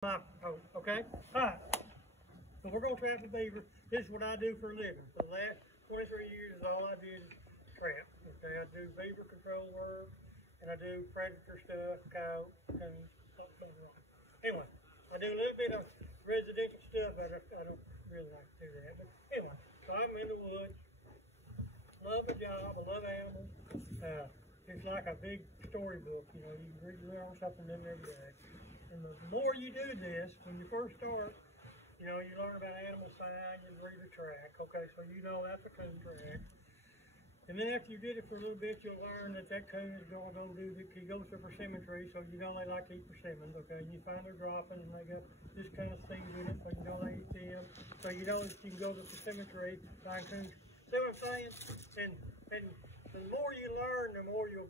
Oh, okay. All right. So we're going to trap the beaver. This is what I do for a living. For the last 23 years is all I did is trap. Okay, I do beaver control work, and I do predator stuff, coyote, coons, something like that. Anyway, I do a little bit of residential stuff, but I don't really like to do that. But anyway, so I'm in the woods. Love the job. I love animals. It's like a big storybook. You know, you can learn something in every day. And the more you do this, when you first start, you know, you learn about animal sign, you read the track. Okay, so you know that's a coon track. And then after you did it for a little bit, you'll learn that that coon is going to go do he goes to persimmon tree, so you know they like to eat persimmons. Okay, and you find they're dropping, and they got this kind of seeds in it, so you know they eat them. So you know that you can go to the persimmon tree, find coons. See what I'm saying? And the more you learn, the more you'll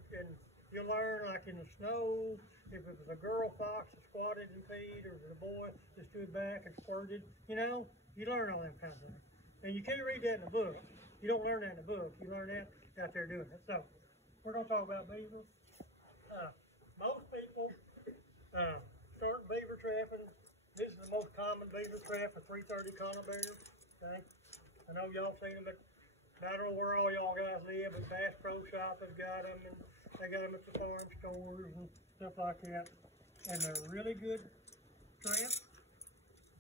learn, like in the snow, if it was a girl fox that squatted and peed, or if it was a boy that stood back and squirted, you know, you learn all that kind of things. And you can't read that in a book. You don't learn that in a book. You learn that out there doing it. So, we're going to talk about beavers. Most people start beaver trapping. This is the most common beaver trap for 330 conibear. Okay? I know y'all seen them, but I don't know where all y'all guys live, but Bass Pro Shop has got them, and they got them at the farm stores and stuff like that. And they're really good traps.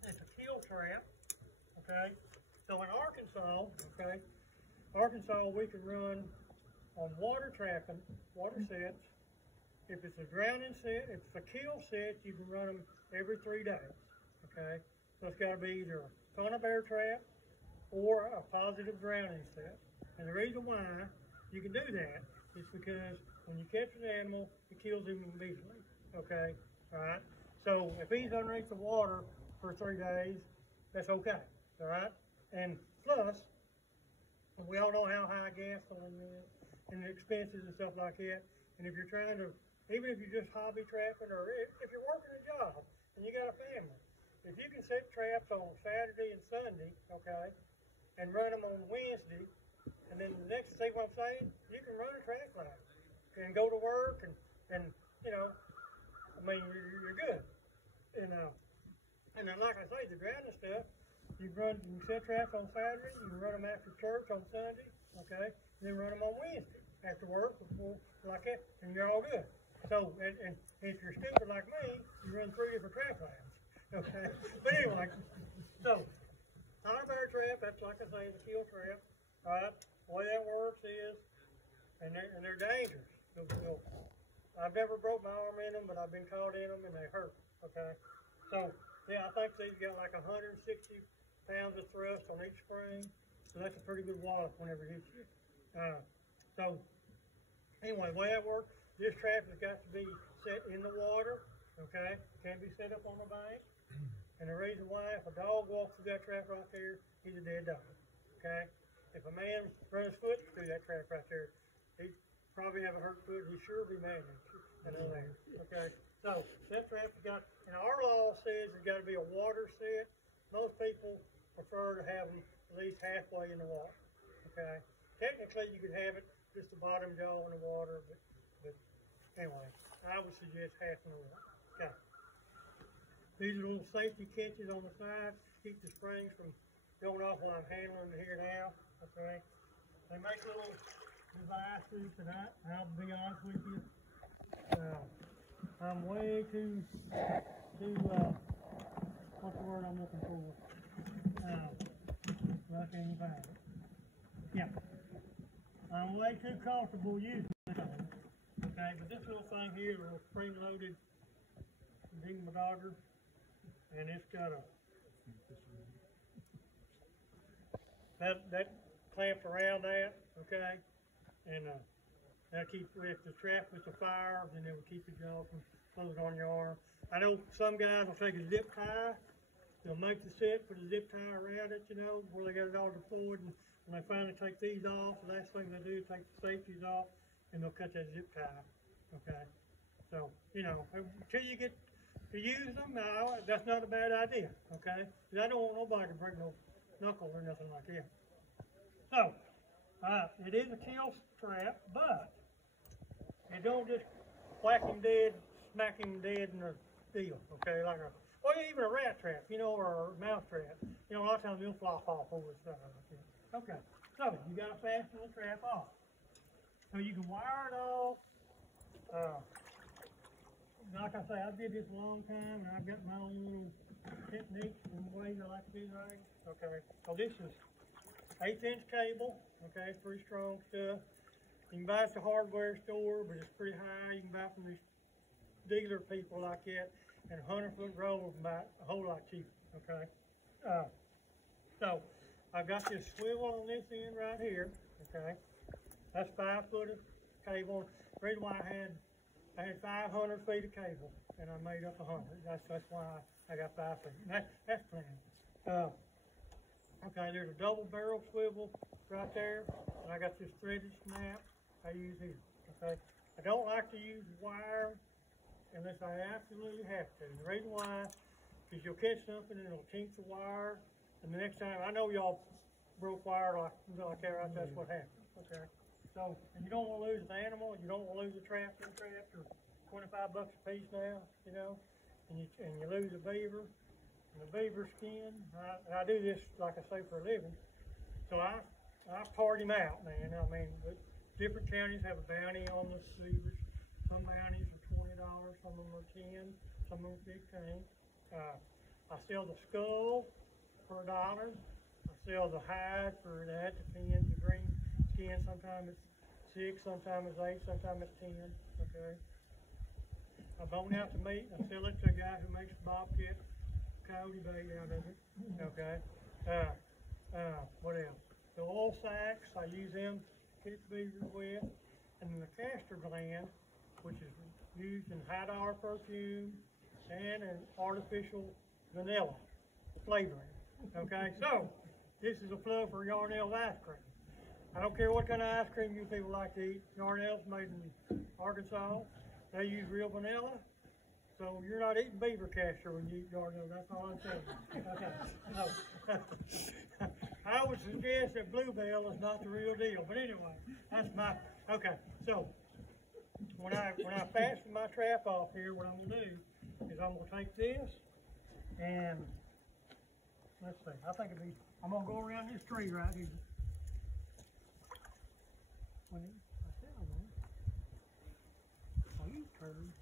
It's a kill trap, okay? So in Arkansas, okay, we can run on water trapping, water sets. If it's a drowning set, if it's a kill set, you can run them every 3 days, okay? So it's got to be either a conibear trap or a positive drowning set. And the reason why you can do that is because when you catch an animal, it kills him immediately, okay? All right? So if he's underneath the water for 3 days, that's okay, all right? And plus, we all know how high gasoline is and the expenses and stuff like that. And if you're trying to, even if you're just hobby trapping, or if you're working a job and you got a family, if you can set traps on Saturday and Sunday, okay, and run them on Wednesday, and then the next, see what I'm saying? You can run a trap line and go to work, and you know, I mean, you're good. And then, like I say, the drowning stuff, you can set traps on Saturday, you can run them after church on Sunday, okay, and then run them on Wednesday after work, before, like that, and you're all good. So, and if you're stupid like me, you run 3 different trap lines, okay? But anyway, so, conibear trap, that's like I say, the kill trap, all right? The way that works is, and they're dangerous. So, I've never broke my arm in them, but I've been caught in them and they hurt, okay? So, yeah, I think they've got like 160 pounds of thrust on each spring, so that's a pretty good wallop whenever it hits you. So, anyway, the way that works, this trap has got to be set in the water, okay? Can't be set up on the bank. And the reason why, if a dog walks through that trap right there, he's a dead dog, okay? If a man runs his foot through that trap right there, he'd probably have a hurt foot, he'd sure be mad at you, okay? So, that trap has got, and our law says it's got to be a water set. Most people prefer to have them at least halfway in the water, okay? Technically, you could have it just the bottom jaw in the water, but anyway, I would suggest half in the water, okay? These are little safety catches on the side to keep the springs from going off while I'm handling it here now, okay? They make little devices, and I'll be honest with you, I'm way too, what's the word I'm looking for? I can't even find it. Yeah. I'm way too comfortable using this, okay? But this little thing here is a little spring-loaded Beaver dogger, and it's got a, that clamps around that, okay? And that'll keep, if the trap was to fire, then it will keep the jaw from closing on your arm. I know some guys will take a zip tie, they'll make the set, put a zip tie around it, you know, where they got it all deployed, and when they finally take these off, the last thing they do is take the safeties off, and they'll cut that zip tie, okay? So, you know, until you get to use them, that's not a bad idea, okay? Because I don't want nobody to break no knuckle or nothing like that. So, it is a kill trap, but it don't just whack him dead, smack him dead in the deal, okay? Like or even a rat trap, you know, or a mouse trap. You know, a lot of times they'll flop off over stuff like that. Okay, so you got to fasten the trap off. So you can wire it off. Like I say, I did this a long time, and I've got my own little techniques and ways I like to do things. Okay, so this is 1/8" cable. Okay, it's pretty strong stuff. You can buy it at the hardware store, but it's pretty high. You can buy it from these dealer people like that, and a 100-foot roll is about a whole lot cheaper. Okay, so I've got this swivel on this end right here. Okay, that's 5 foot of cable. The reason why I had 500 feet of cable, and I made up 100. That's why I got 5 feet. And that's plenty. Okay, there's a double barrel swivel right there, and I got this threaded snap I use here. Okay, I don't like to use wire unless I absolutely have to. And the reason why, because you'll catch something and it'll kink the wire, and the next time, I know y'all broke wire like that, right? That's what happened. Okay, so, and you don't want to lose the animal, you don't want to lose the trap. They're $25 a piece now, you know, and you lose a beaver. And the beaver skin, and I do this, like I say, for a living. So I part him out, man. I mean, different counties have a bounty on the beavers. Some bounties are $20, some of them are $10, some of them are $15. I sell the skull for $1. I sell the hide for that, depends. The green skin, sometimes it's 6, sometimes it's 8, sometimes it's 10. Okay. I bone out the meat. I sell it to a guy who makes bobcat coyote bait out of it. Okay. What else? The oil sacks, I use them to catch beavers with. And then the castor gland, which is used in high dollar perfume and an artificial vanilla flavoring. Okay, so this is a plug for Yarnell's ice cream. I don't care what kind of ice cream you people like to eat. Yarnell's made in Arkansas. They use real vanilla. So you're not eating beaver castor when you eat Yarnell, that's all I'm saying. Okay. No. I would suggest that Bluebell is not the real deal, but anyway, that's my, okay. So when I fasten my trap off here, what I'm gonna do is I'm gonna take this and, let's see, I'm gonna go around this tree right here. I said I'm gonna. Oh, you turd.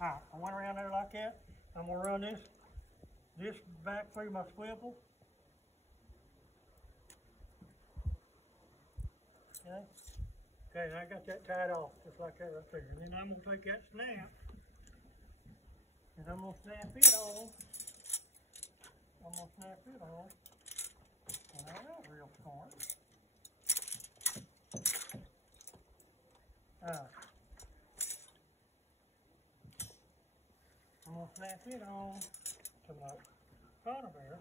Alright, I went around there like that. I'm going to run this back through my swivel. Okay. Okay, and I got that tied off just like that right there. And then I'm going to take that snap and I'm going to snap it on. And that's real smart. I'm going to snap it on to my conibear.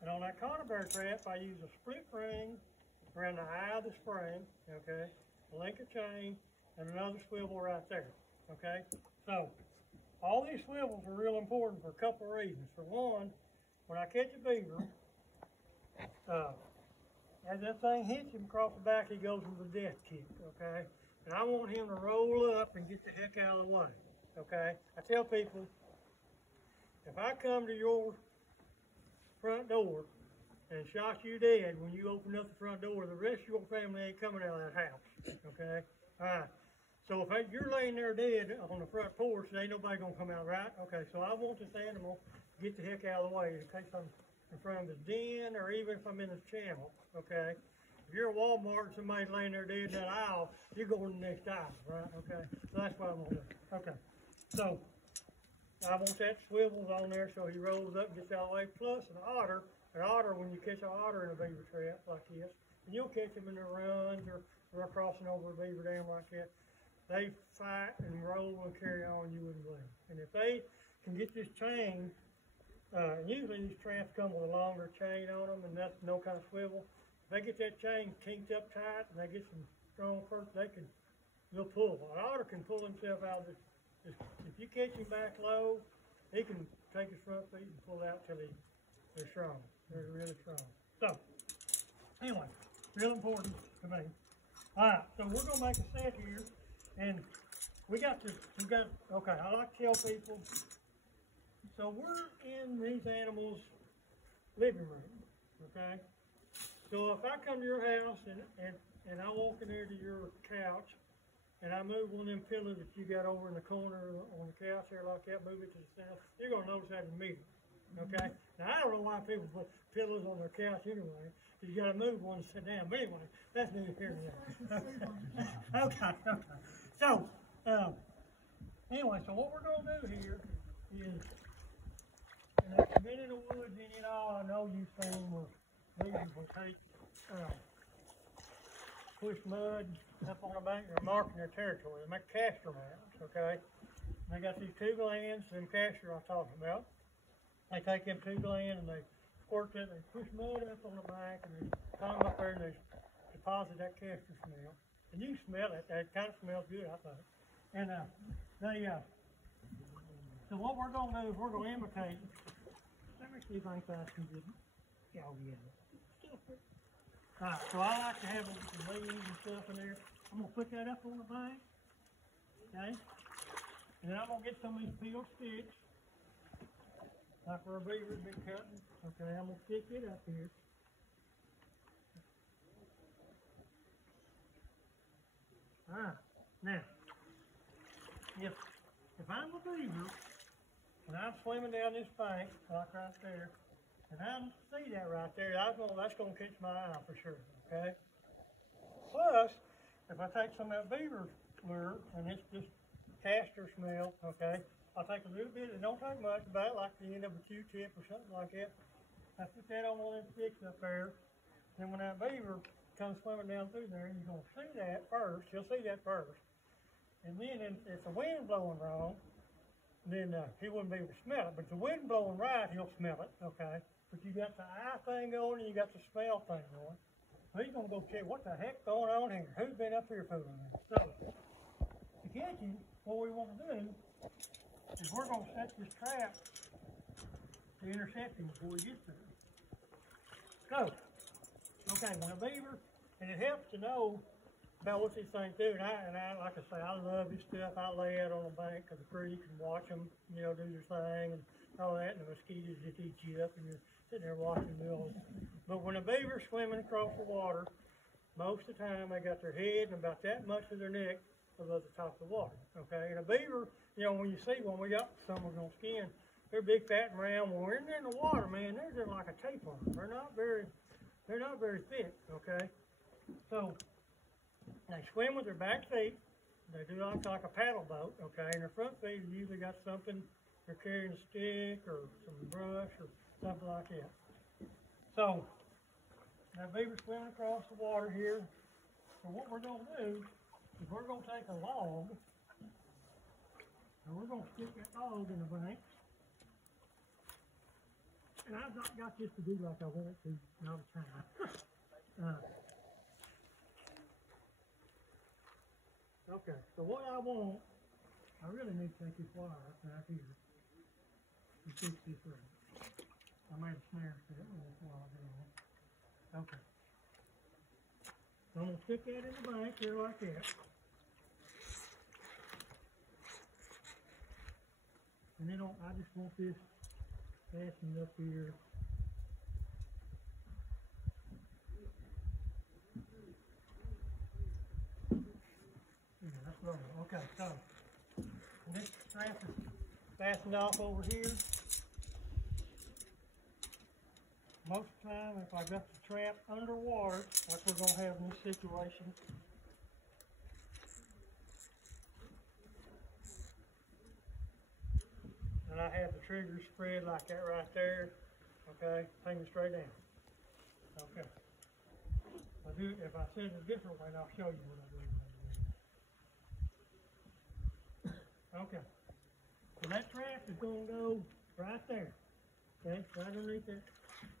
And on that conibear trap, I use a split ring around the eye of the spring, okay, a link of chain, and another swivel right there, okay? So, all these swivels are real important for a couple of reasons. For one, when I catch a beaver, as that thing hits him across the back, he goes with a death kick, okay? And I want him to roll up and get the heck out of the way. Okay, I tell people, if I come to your front door and shot you dead when you open up the front door, the rest of your family ain't coming out of that house. Okay, all right. So if you're laying there dead on the front porch, ain't nobody gonna come out, right? Okay, so I want this animal to get the heck out of the way in case I'm in front of his den or even if I'm in his channel. Okay. If you're at Walmart and somebody's laying there dead in that aisle, you're going to the next aisle, right? Okay, so that's what I'm gonna do. Okay. So, I want that swivels on there so he rolls up and gets out of the way. Plus, an otter, when you catch an otter in a beaver trap like this, and you'll catch them in their runs or crossing over a beaver dam like that, they fight and roll and carry on, you wouldn't believe. And if they can get this chain, and usually these traps come with a longer chain on them, and that's no kind of swivel. If they get that chain kinked up tight and they get some strong perks, they'll pull. An otter can pull himself out of this. If you catch him back low, he can take his front feet and pull out till they're strong. They're really strong. So, anyway, real important to me. Alright, so we're gonna make a set here, and okay, I like to tell people, so we're in these animals' living room, okay? So if I come to your house and I walk in there to your couch, and I move one of them pillows that you got over in the corner on the couch there like that, move it to the center, you're gonna notice that immediately, okay? Now I don't know why people put pillows on their couch anyway, because you gotta move one to sit down, but anyway, that's neither here nor there. Okay. So, anyway, so what we're gonna do here is, and I've been in the woods and you know, I know you've seen where beavers will take, push mud up on the bank, they're marking their territory. They make castor mounds, okay? And they got these two glands, them castor I was talking about. They take them two glands and they squirt that, they push mud up on the bank and they come up there and they deposit that castor smell. And you smell it, that kind of smells good, I think. And so what we're gonna do is we're gonna imitate. Let me see if I can find some good. Oh yeah. Alright, so I like to have some leaves and stuff in there. I'm gonna put that up on the bank. Okay? And then I'm gonna get some of these peeled sticks. Like where a beaver's been cutting. Okay, I'm gonna stick it up here. Alright, now, if I'm a beaver, and I'm swimming down this bank, like right there, and I see that right there, that's gonna catch my eye for sure, okay? Plus, if I take some of that beaver lure, and it's just castor smell, okay, I'll take a little bit, it don't take much, about like the end of a Q-tip or something like that. I put that on one of them sticks up there, then when that beaver comes swimming down through there, you're gonna see that first, you'll see that first. And then if the wind blowing wrong, then he wouldn't be able to smell it. But if the wind blowing right, he'll smell it, okay? But you got the eye thing going and you got the smell thing going. So he's gonna go check what the heck's going on here. Who's been up here fooling me? So to catch him, what we want to do is we're gonna set this trap to intercept him before he gets there. So, okay, when a beaver, and it helps to know about what these things do, and I like I say, I love this stuff. I lay out on the bank of the creek and watch them, you know, do their thing and all that, and the mosquitoes just eat you up, and you're sitting there watching them do all this. But when a beaver's swimming across the water, most of the time they got their head and about that much of their neck above the top of the water, okay? And a beaver, you know, when you see one, we got some of them on skin, they're big, fat, and round. When we're in there in the water, man, they're just like a tapeworm. They're not very thick, okay? So they swim with their back feet. They do like a paddle boat, okay? And their front feet have usually got something. They're carrying a stick or some brush or something like that. So now beaver's swimming across the water here. So what we're going to do is we're going to take a log and we're going to stick that log in the bank. And I've not got this to do like I want it to all the time. Okay, so what I want, I really need to take this wire right here and fix this right. I made a snare set with this wire there. Okay. So I'm going to stick that in the bank here like that. And then I just want this fastened up here. Yeah, that's lovely. Okay, so this strap is fastened off over here. Most of the time, if I got the trap underwater, like we're going to have in this situation, and I have the trigger spread like that right there, okay, hanging straight down. Okay. If I set it a different way, I'll show you what I do. Okay. So that trap is going to go right there. Okay, right underneath that,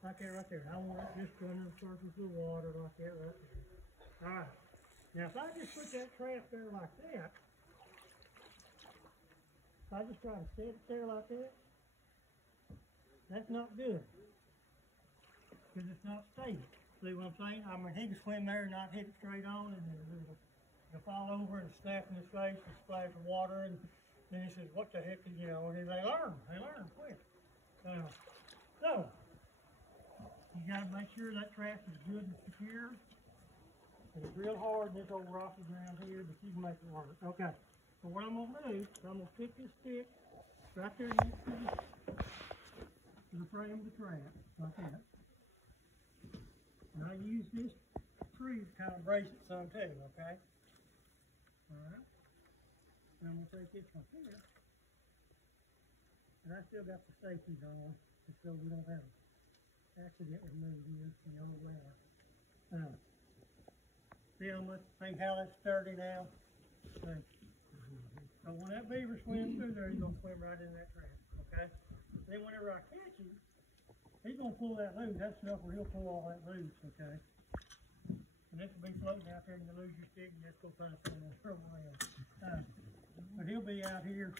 like that right there. I want it just under the surface of the water like that right there. Alright. Now if I just put that trap there like that, if I just try to set it there like that, that's not good. Because it's not stable. See what I'm saying? I mean, he can swim there and not hit it straight on, and it'll fall over and snap in his face and splash of water, and then he says, what the heck, you know, and they learn quick. So, you gotta make sure that trap is good and secure. It's real hard in this old rocky ground here, but you can make it work. Okay, so what I'm gonna do is I'm gonna stick this stick right there next to the frame of the trap, like that. And I use this tree to kind of brace it some too, okay? Alright. And I'm going to take this one here. And I still got the safeties on, just so we don't have an accident with me here in the old well. See how much, see how that's sturdy now? See. So when that beaver swims through there, he's going to swim right in that trap, okay? Then whenever I catch him, he's going to pull that loose. That's enough where he'll pull all that loose, okay? And this will be floating out there and you lose your stick and just go find something to throw away. But he'll be out here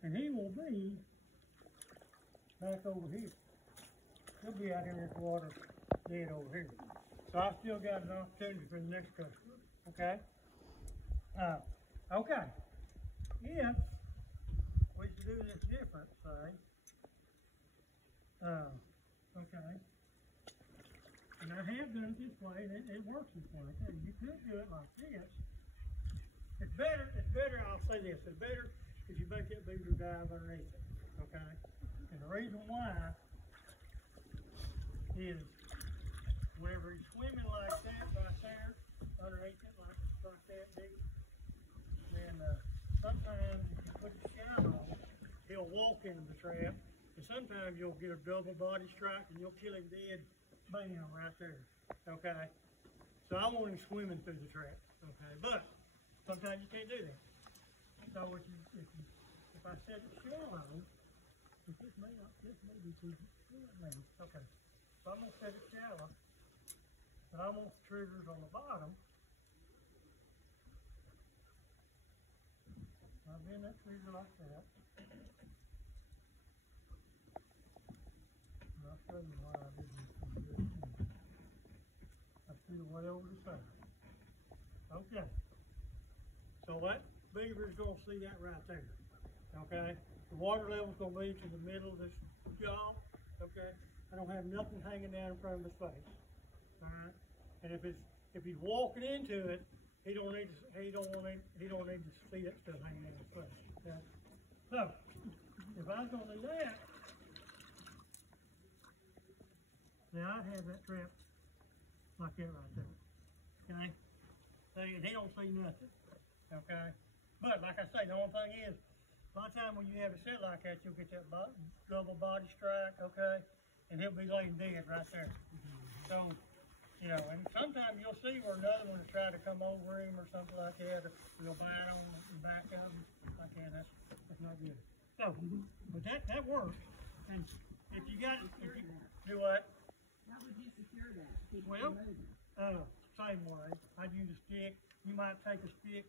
and he will be back over here. He'll be out here in this water dead over here. So I still got an opportunity for the next customer, okay? Okay. If we should do this different, say, okay. And I have done it this way, and it works this way. Okay. You could do it like this. It's better, I'll say this, it's better if you make that beaver dive underneath it, okay? And the reason why is whenever he's swimming like that right there, underneath it, like that deep, then sometimes if you put the shine on, he'll walk into the trap. And sometimes you'll get a double body strike and you'll kill him dead, bam, right there, okay? So I want him swimming through the trap, okay? But sometimes you can't do that. So if I set it shallow, this may be too, okay. So I'm gonna set it shallow, but I want the triggers on the bottom. I'll bend that trigger like that. I'll show you why I did this. I see way over the side. Okay. So that beaver is going to see that right there. Okay. The water level is going to be to the middle of this jaw. Okay. I don't have nothing hanging down in front of his face. All right. And if he's walking into it, he don't need to see that stuff hanging in his face. Okay. So if I was going to do that. Now I'd have that trap like that right there, okay? See, and he don't see nothing, okay? But like I say, the only thing is, a lot of time when you have it set like that, you'll get that double body strike, okay? And he'll be laying dead right there. So, you know, and sometimes you'll see where another one will try to come over him or something like that, or he'll bite on the back of him like that. That's not good. So, but that works. And if you got it, if you do what? How would you secure that? Well, same way. I'd use a stick. You might take a stick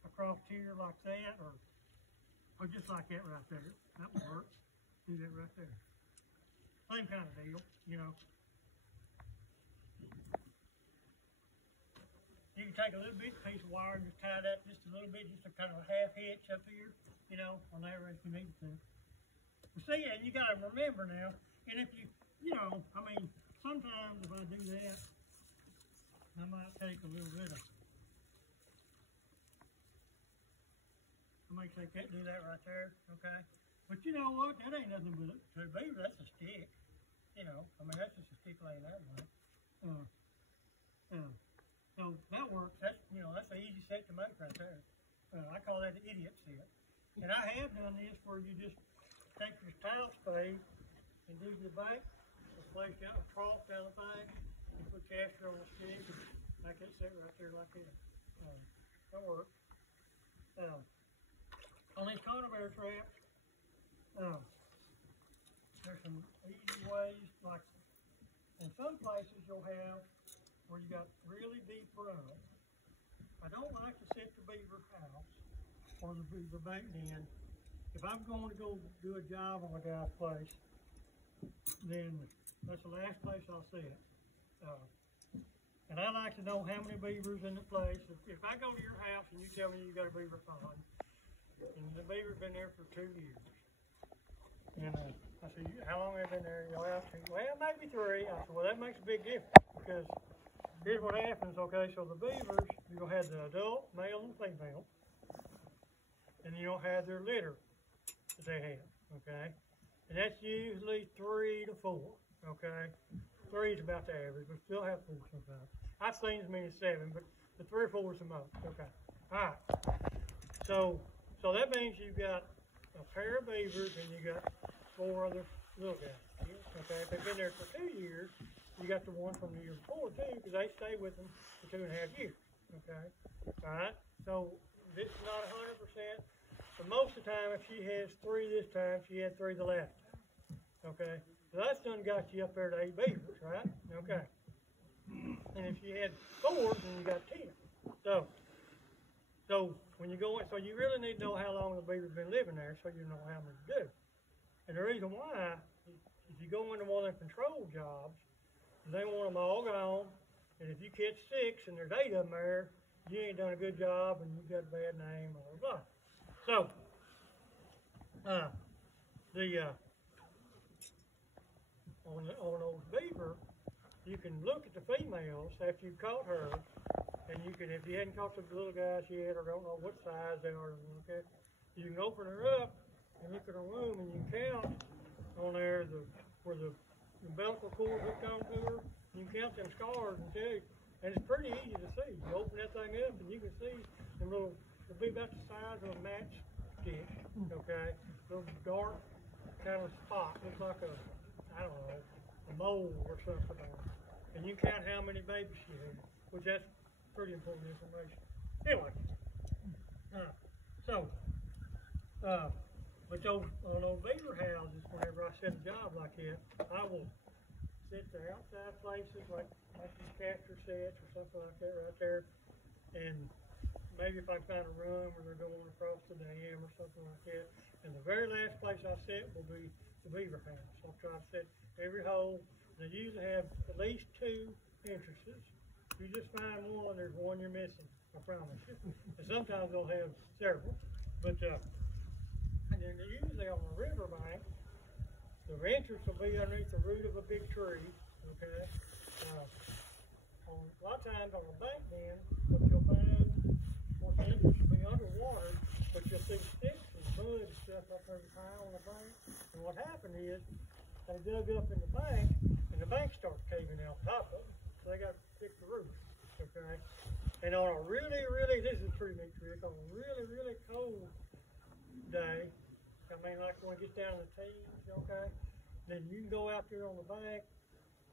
across here like that, or just like that right there. That would work. Do that right there. Same kind of deal, you know. You can take a little bit piece of wire and just tie that just a little bit, just a kind of a half hitch up here, you know, on there if you need to. But see, and you got to remember now, and if you know, I mean, sometimes if I do that, I might take a little bit of, I might take that, do that right there, okay? But you know what? That ain't nothing but to a beaver. That's a stick, you know. I mean, that's just a stick laying that way. So that works. That's, you know, that's an easy set to make right there. I call that the idiot set. And I have done this where you just take your tile spade and do your back. Place out a trough down the thing, and put caster on the stick, and make that set right there like that. That works. On these conibear traps, there's some easy ways, like in some places you'll have where you got really deep runs. I don't like to set the beaver house or the beaver bank den. If I'm going to go do a job on a guy's place, then that's the last place I'll set. And I like to know how many beavers in the place. If I go to your house and you tell me you got a beaver pond, and the beaver's been there for 2 years, and I said, how long have they been there? Well, maybe 3. I said, well, that makes a big difference because here's what happens, okay? So the beavers, you'll have the adult, male and female, and you'll have their litter that they have, okay? And that's usually 3 to 4, okay? 3 is about the average, but still have 4 sometimes. I've seen as many as 7, but the 3 or 4 is the most. Okay. All right. So that means you've got a pair of beavers and you got 4 other little guys. Okay. If they've been there for 2 years, you got the one from the year before too, because they stay with them for 2.5 years. Okay. All right. So this is not 100%, but most of the time, if she has 3 this time, she had 3 the last time. Okay. So that's done got you up there to 8 beavers, right? Okay. And if you had 4, then you got 10. So when you go in, so you really need to know how long the beaver's been living there, so you know how many to do. And the reason why, if you go into one of them control jobs, they want them all gone. And if you catch 6 and there's 8 of them there, you ain't done a good job and you've got a bad name, blah blah blah. So on those beaver, you can look at the females after you've caught her, and you can, if you hadn't caught the little guys yet or don't know what size they are, okay, you can open her up and look at her womb, and you can count on there where the umbilical cord hooked onto her. You can count them scars and tell you, and it's pretty easy to see. You open that thing up and you can see them little. It'll be about the size of a matchstick, okay, little dark kind of spot, looks like a, I don't know, a mole or something on it. And you count how many babies she had, which that's pretty important information. Anyway, but on those beaver houses, whenever I set a job like that, I will set the outside places like these capture sets or something like that right there. And maybe if I find a run where they're going across the dam or something like that. And the very last place I set will be the beaver house. I'll try to set every hole. They usually have at least 2 entrances. If you just find one, there's one you're missing, I promise you. And sometimes they'll have several. But and then usually on the river bank, the entrance will be underneath the root of a big tree. Okay. A lot of times on the bank then, what you'll find, of course, the entrance will be underwater, but you'll see sticks and mud and stuff up there high on the bank. And what happened is they dug up in the bank, and the bank started caving out top of it. So they got to fix the roof. Okay. And on a really, this is a pretty neat trick, on a really cold day, I mean like when it gets down to the teens, okay, then you can go out there on the bank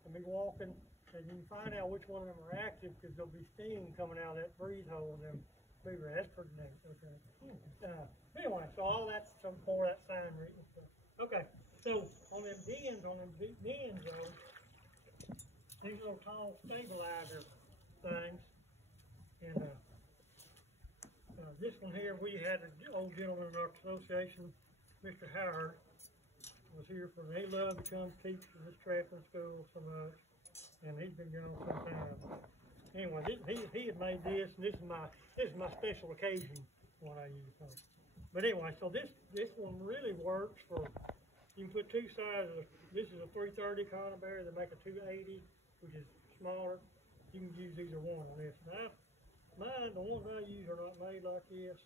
and be walking, and you can find out which one of them are active because there'll be steam coming out of that breathe hole in them beaver. That's pretty neat, okay. Anyway, so all that's some more of that sign reading stuff. Okay, so on them dens though, these little tall stabilizer things, and this one here, we had an old gentleman in our association, Mr. Howard, was here for, he loved to come teach in this trapping school so much, and he's been gone some time. Anyway, he had made this, and this is my special occasion one I use. But anyway, so this one really works for, you can put 2 sizes. This is a 330 conibear, they make a 280, which is smaller. You can use either one on this. Now, mine, the ones I use are not made like this,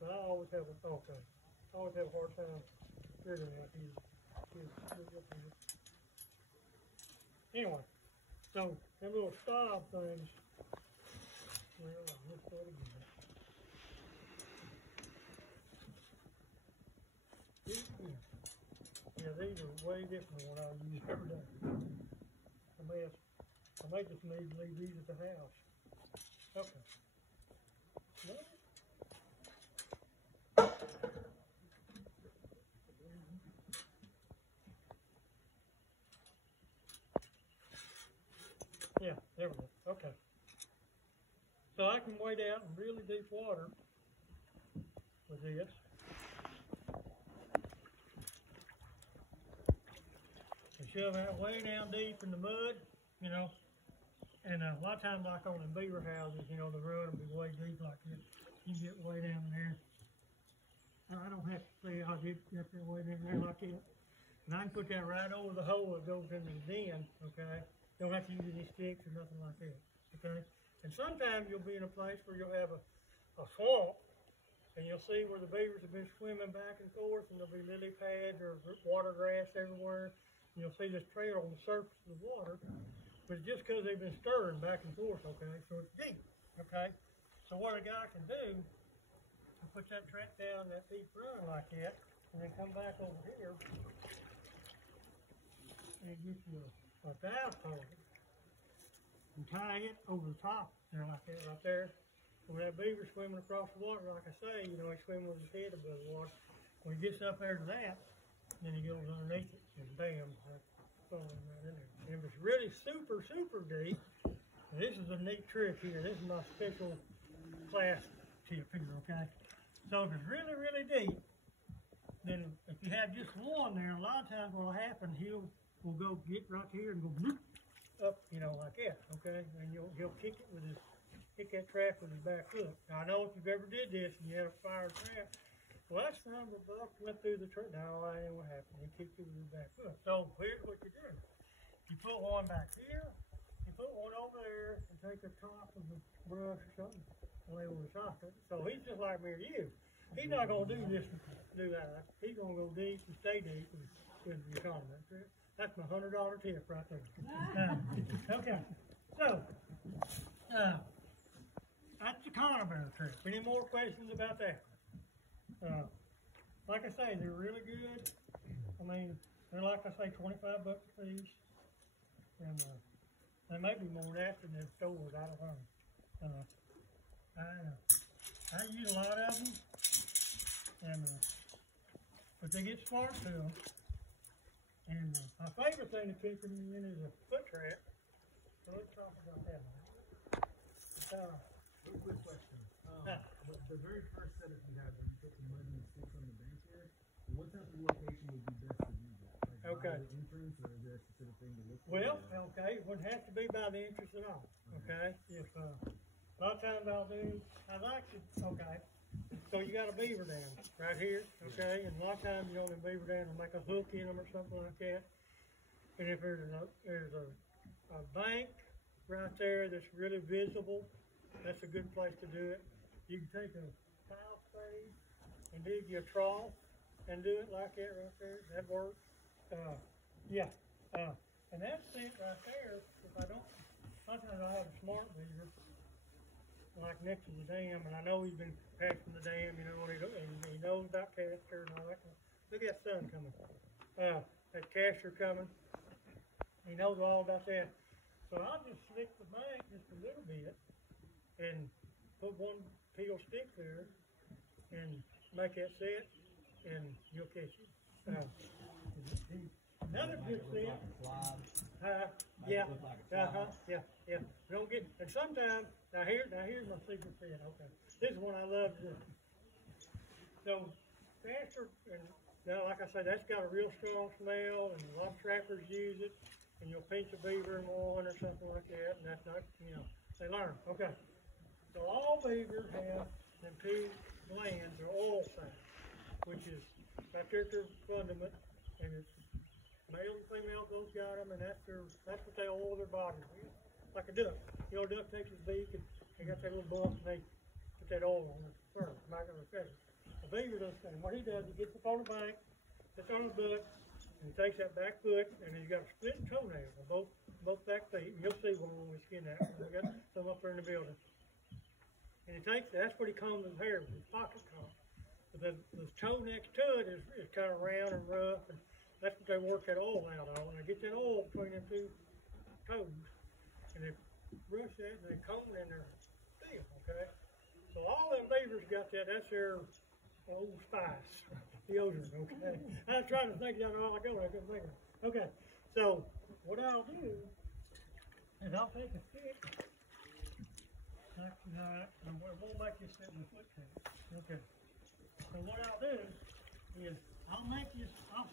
but I always have a hard time figuring out these. Anyway, so them little stop things, well, let's start again. Yeah, these are way different than what I use every day. I may just need to leave these at the house. Okay. Yeah, there we go. Okay. So I can wade out in really deep water with this. And shove that way down deep in the mud, you know, And a lot of times, like on the beaver houses, you know, the run will be way deep like this. You can get way down there. I don't have to say I did get that way down there like that. And I can put that right over the hole that goes into the den, okay? Don't have to use any sticks or nothing like that, okay? And sometimes you'll be in a place where you'll have a swamp, and you'll see where the beavers have been swimming back and forth, and there'll be lily pads or water grass everywhere. And you'll see this trail on the surface of the water, but it's just because they've been stirring back and forth, okay? So it's deep, okay? So what a guy can do, is put that track down that deep run like that, and then come back over here, and get you a dive pole, and tie it over the top there like that right there. When that beaver swimming across the water, like I say, you know, he's swimming with his head above the water. When he gets up there to that, then he goes underneath it, and bam, that's falling right in there. And if it's really super, super deep, and this is a neat trick here. This is my special class tip here, okay? So if it's really, really deep, then if you have just one there, a lot of times what'll happen, will go get right here and go bloop up, you know, like that, okay? And he'll kick it with his, kick that trap with his back foot. Now I know if you've ever did this and you had a fire trap, well that's time the buck went through the trap. Now I know what happened. He kicked it with his back foot. So here's what you do. You put one back here, you put one over there, and take the top of the brush or something, lay over the top of it. So he's just like me or you. He's not gonna do this and do that. He's gonna go deep and stay deep with the condiment. That's my $100 tip right there. Okay, so that's the conibear trick. Any more questions about that? Like I say, they're really good. I mean, they're like I say, 25 bucks a piece, and they may be more than that in the stores. I don't know. I use a lot of them, and but they get smart to them. And my favorite thing to keep them in is a foot trap. So let's talk about that. Quick question. The very first setup you had when you put the mud and the sticks on the bank here, what type of location would be best to use that? Like okay. By the entrance, or is there a specific thing to look for? Well, okay, it wouldn't have to be by the entrance at all. Okay, if a lot of times I'll do, I like to. Okay, so you got a beaver dam right here. Okay, and a lot of times you know the beaver dam will make a hook in them or something like that. And if there's a bank right there that's really visible, that's a good place to do it. You can take a tile spade and dig you a trough and do it like that right there. That works. Yeah. And that's it right there. If I don't, sometimes I have a smart beaver like next to the dam, and I know he's been passing the dam, you know, and he knows about castor and all that. Look at that sun coming. That castor coming. He knows all about that. So I'll just slick the bank just a little bit and put one peel stick there and make that set, and you'll catch it. Another good set. Yeah. Yeah. Don't get. And sometimes now here's my secret set. Okay, this is one I love to do. So faster, and now like I say, that's got a real strong smell, and a lot of trappers use it. And you'll pinch a beaver in one or something like that, and that's not, you know, they learn. Okay. So all beavers have them two glands, or oil sacs, which is right there at their fundament, and it's male and female both got them, and that's what they oil their bodies with, like a duck. You know, a duck takes his beak and they got that little bump, and they put that oil on their fur, back on their feathers. A beaver does the same. What he does, he gets up on the bank, sits on his butt, and he takes that back foot, and he's got a split toenail on both back feet. And you'll see one when we skin that. We got some up there in the building. And he takes, that's what he combs his hair with, his pocket comb. But the toe next to it is kind of round and rough, and that's what they work that oil out on. And they get that oil between them two toes, and they brush that, and they comb it in their steel, okay? So all them beavers got that, that's their old spice. Deodorant, okay? I was trying to think of that a while ago, I couldn't think of it. Okay, so what I'll do is I'll take a stick, and we'll make this sit in the foot case. Okay. So what I'll do is I'll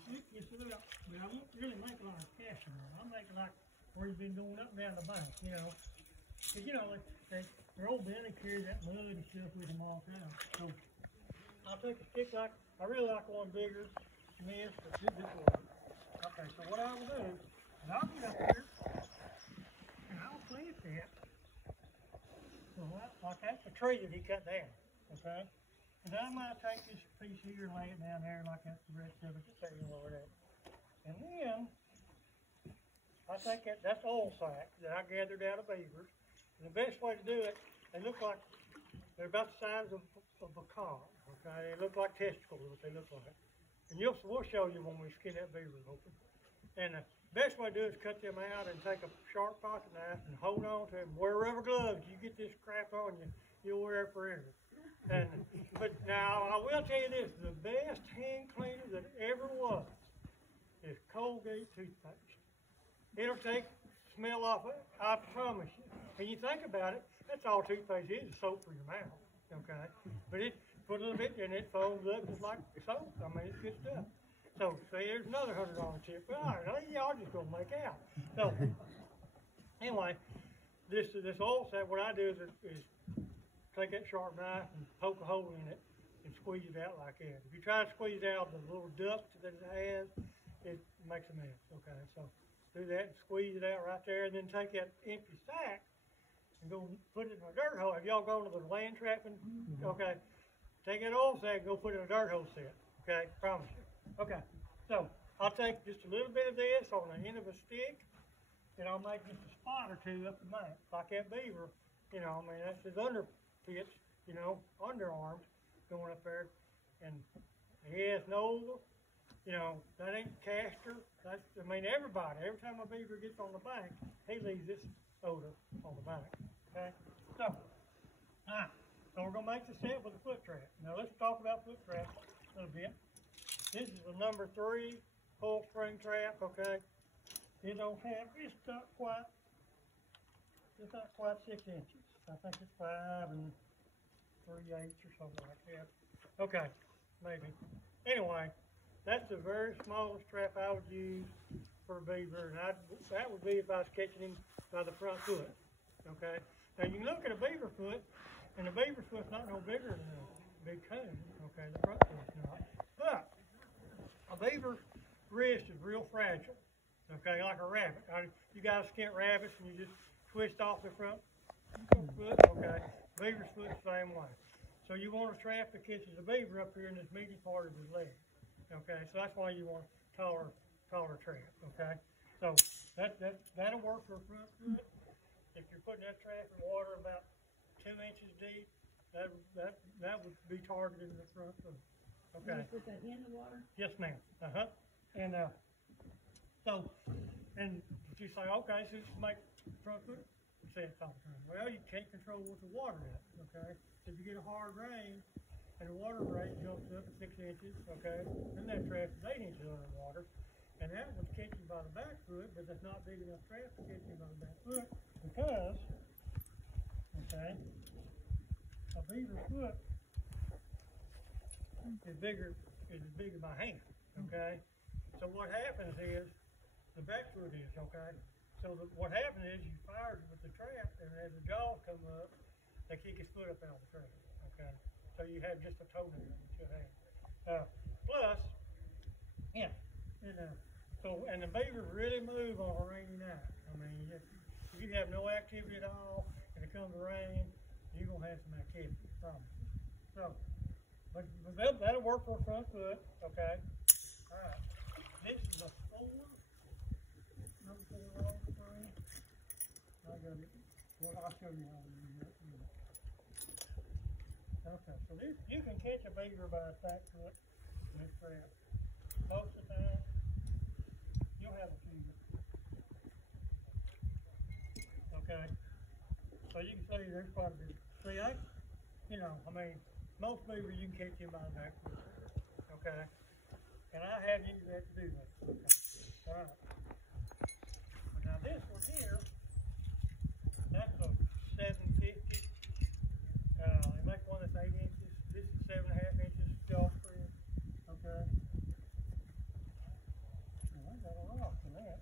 slick this up, but I won't really make a lot of casting. I'll make it like where you've been going up and down the bank, you know. 'Cause, you know, their old belly carries that mud and stuff with them all the time. So I'll take a stick like, I really like one bigger than this, but this one. Okay, so what I will do is I'll get up here and I'll plant that. So like that's the tree that he cut down, okay? And then I might take this piece here and lay it down there like that's the rest of it, just so you know where that. And then I take that's oil sack that I gathered out of beavers. And the best way to do it, they look like they're about the size of a car, okay? They look like testicles, what they look like. And we'll show you when we skin that beaver open. And the best way to do it is cut them out and take a sharp pocket knife and hold on to them. Wear rubber gloves. You get this crap on you, you'll wear it forever. And but now I will tell you this: the best hand cleaner that ever was is Colgate toothpaste. It'll take smell off it. I promise you. And you think about it, that's all toothpaste is soap for your mouth. Okay, but it put a little bit in it, folds up just like soap. I mean, it's good stuff. So, see, there's another $100 tip. Well, all right, y'all just gonna make out. So, anyway, this oil sack, what I do is take that sharp knife and poke a hole in it and squeeze it out like that. If you try to squeeze out the little duct that it has, it makes a mess. Okay, so do that and squeeze it out right there, and then take that empty sack and go put it in a dirt hole. Have y'all gone to the land trapping? Okay, take that oil sack and go put it in a dirt hole set. Okay, promise you. Okay, so I'll take just a little bit of this on the end of a stick, and I'll make just a spot or two up the back, like that beaver. You know, I mean, that's his underpits, you know, underarms going up there, and he has no, you know, that ain't castor. That's, I mean, everybody, every time a beaver gets on the bank, he leaves this odor on the bank. Okay, so we're gonna make the set with a foot trap. Now let's talk about foot traps a little bit. This is the number 3 pull spring trap, okay? It don't have, it's not quite 6 inches. I think it's 5 3/8 or something like that. Okay, maybe. Anyway, that's the very smallest trap I would use for a beaver, and that would be if I was catching him by the front foot, okay? Now you can look at a beaver foot, and the beaver foot's not no bigger than a big coon, okay? The front foot's not. But a beaver's wrist is real fragile, okay, like a rabbit. You guys skin rabbits and you just twist off the front foot, okay? Beaver's foot's the same way. So you want a trap that catches a beaver up here in this meaty part of his leg, okay? So that's why you want a taller trap, okay? So that'll work for a front foot. If you're putting that trap in water about 2 inches deep, that would be targeted in the front foot. Okay. You put that in the water? Yes, ma'am. And and you say, okay, so just make front foot. You say it's all the time. Well, you can't control what the water is. Okay. If you get a hard rain and the water rate jumps up to 6 inches, okay, then that trap is 8 inches underwater, and that would catch you by the back foot, but that's not big enough trap to catch you by the back foot because, okay, a beaver foot is as big as my hand, okay? So what happens is, the back foot is, okay? So what happens is you fire it with the trap, and as the jaws come up, they kick his foot up out of the trap, okay? So you have just a toenail with your hand. Plus, yeah, and the beavers really move on a rainy night. I mean, if you have no activity at all, and it comes to rain, you're gonna have some activity, I promise you. So, but that'll work for a front foot, okay? All right. This is a number 4 long spring. I got it. Well, I'll show you how to do that. Okay, so this, you can catch a beaver by a back foot in this trap. Most of the time, you'll have a few. Okay. So you can see there's quite a bit. See, I mean, most beavers you can catch him by the back foot, okay? And I have used that to do that, okay? All right. But now this one here, that's a 750. They make one that's 8 inches. This is 7.5 inches jaw spread, okay? Well, I got a lot off in that.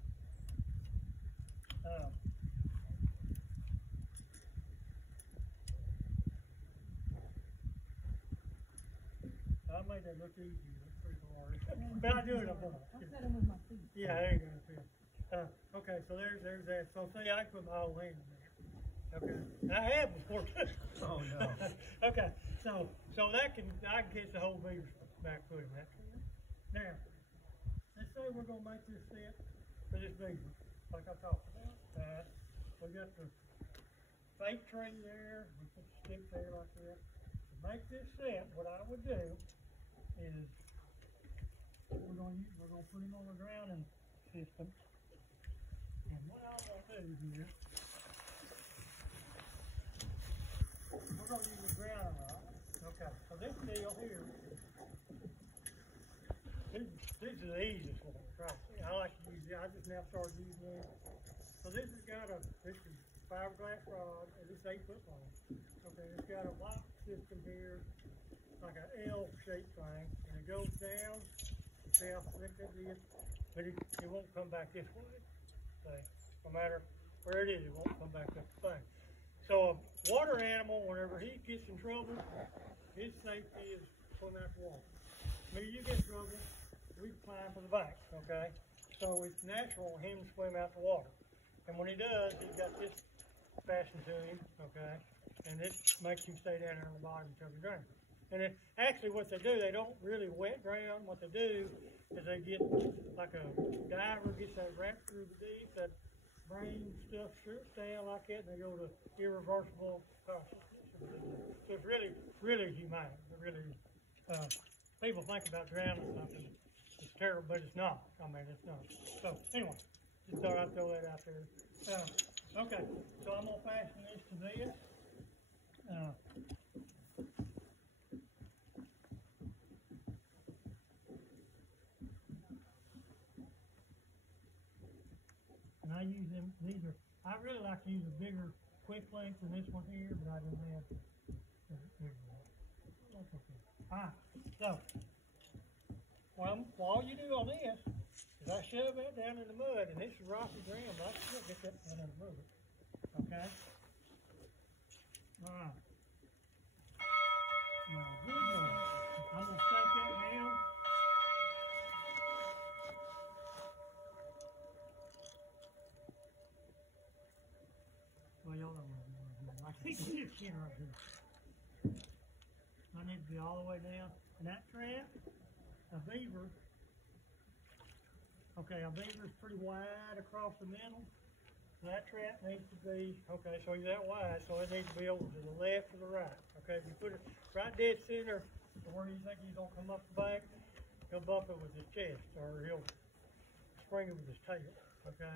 I made that look easy. That's pretty hard. But I do it a bunch. I set them with my feet. Yeah, there you go. Okay, so there's that. So see, I put my whole hand in there. Okay, and I have before too. Oh no. Okay, so I can catch the whole beaver's back foot in that. Now, let's say we're gonna make this set for this beaver, like I talked about. We got the fake tree there. We put the stick there like that. To make this set, what I would do is we're gonna put him on the grounding system. And what I'm gonna do here, we're gonna use the grounding rod. Okay, so this deal here, this is the easiest one. Right? I like to use it. I just now started using it. So this is fiberglass rod, and it's 8 foot long. Okay, it's got a lock system here, like an L-shaped thing, and it goes down. See how thick that is? But it won't come back this way. See? No matter where it is, it won't come back this way. So a water animal, whenever he gets in trouble, his safety is swim out the water. When you get in trouble, we climb for the bank, okay? So it's natural for him to swim out the water. And when he does, he's got this fastened to him, okay? And it makes him stay down there on the bottom until he drowns. And actually what they do, they don't really wet drown. What they do is they get, like a diver gets that wrapped through the deep, that brain stuff strips down like that, and they go to irreversible consciousness. So it's really, really humane. It really, people think about drowning something. It's terrible, but it's not. I mean, it's not. So anyway, just thought I'd throw that out there. Okay, so I'm gonna fasten this to this. And I use them, I really like to use a bigger quick length than this one here, but I don't have the bigger one. That's okay. Alright, so, well, all you do on this is I shove that down in the mud, and this is rocky ground, but I can still get that down in the mud. Okay? Alright. Now, good boy. I'm going to shake that down. Well, y'all don't know. I think this skin right here. I need to be all the way down. And that trap, a beaver, okay, a beaver is pretty wide across the middle. So that trap needs to be, okay, so he's that wide, so it needs to be over to the left or the right. Okay, if you put it right dead center to where you think he's going to come up the bank, he'll bump it with his chest, or he'll spring it with his tail. Okay,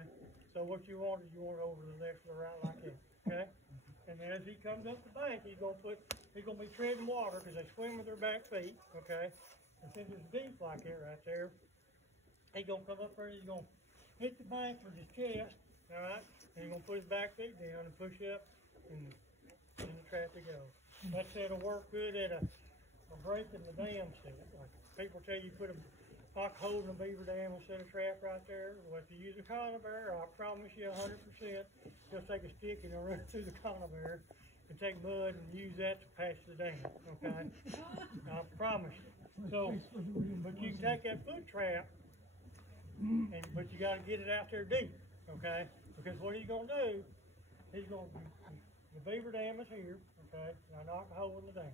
so what you want is you want it over to the left or the right like that. Okay, and then as he comes up the bank, he's gonna be treading water because they swim with their back feet. Okay, and since it's deep like that right there, he's gonna come up there. He's gonna hit the bank with his chest. All right, and he's gonna put his back feet down and push up, and in the trap he goes. That set'll work good at a breaking the dam set. Like people tell you, put a like holding a beaver dam and set a trap right there. Well, if you use a conibear, I promise you 100%, just take a stick and run it through the conibear and take mud and use that to patch the dam, okay? I promise you. So, but you can take that foot trap, but you got to get it out there deep, okay? Because what he's going to do, the beaver dam is here, okay? And I knock a hole in the dam.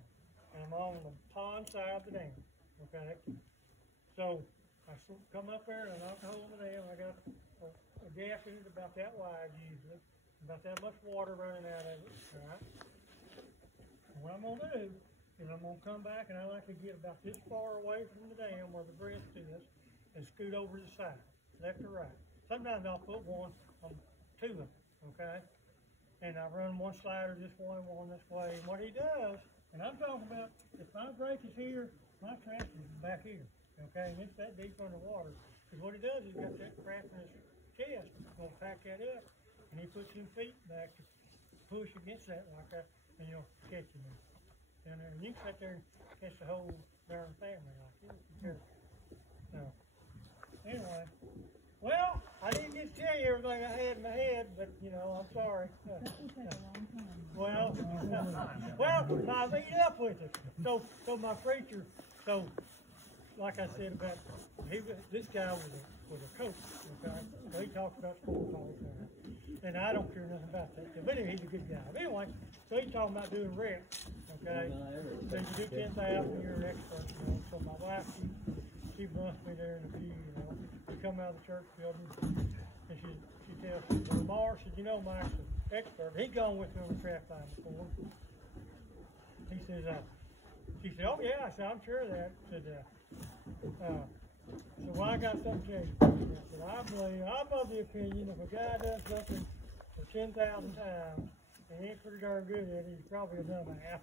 And I'm on the pond side of the dam, okay? So I come up there and I knock a hole in the dam. I got a gap in it about that wide usually, about that much water running out of it. All right. And what I'm gonna do is I'm gonna come back, and I like to get about this far away from the dam where the breast is, and scoot over to the side, left or right. Sometimes I'll put one on two of them. Okay. And I run one slider this way, one this way. And what he does, and I'm talking about, if my break is here, my trap is back here. Okay, and it's that deep underwater. Because what he does, he's got that crap in his chest. He's going to pack that up, and he puts his feet back to push against that like that, and you'll catch him down there. And you can sit there and catch the whole darn family like this. So, anyway, well, I didn't get to tell you everything I had in my head, but, you know, I'm sorry. That will take a long time. Well, I meet up with it. So my preacher So, like I said about, this guy was a coach, okay? So he talks about sports all the time. And I don't care nothing about that. But anyway, he's a good guy. But anyway, so he's talking about doing reps, okay? So you do 10,000, you're an expert, you know. So my wife, she brings me there in a few, you know. We come out of the church building, and she tells me, well, Lamar said, you know, Mike's an expert. He's gone with me on the trap line before. He says, she said, oh yeah, I said, I'm sure of that. I said, so well, I got something to tell you. I said, I'm of the opinion if a guy does something for 10,000 times and he ain't pretty darn good at it, he's probably a dumbass.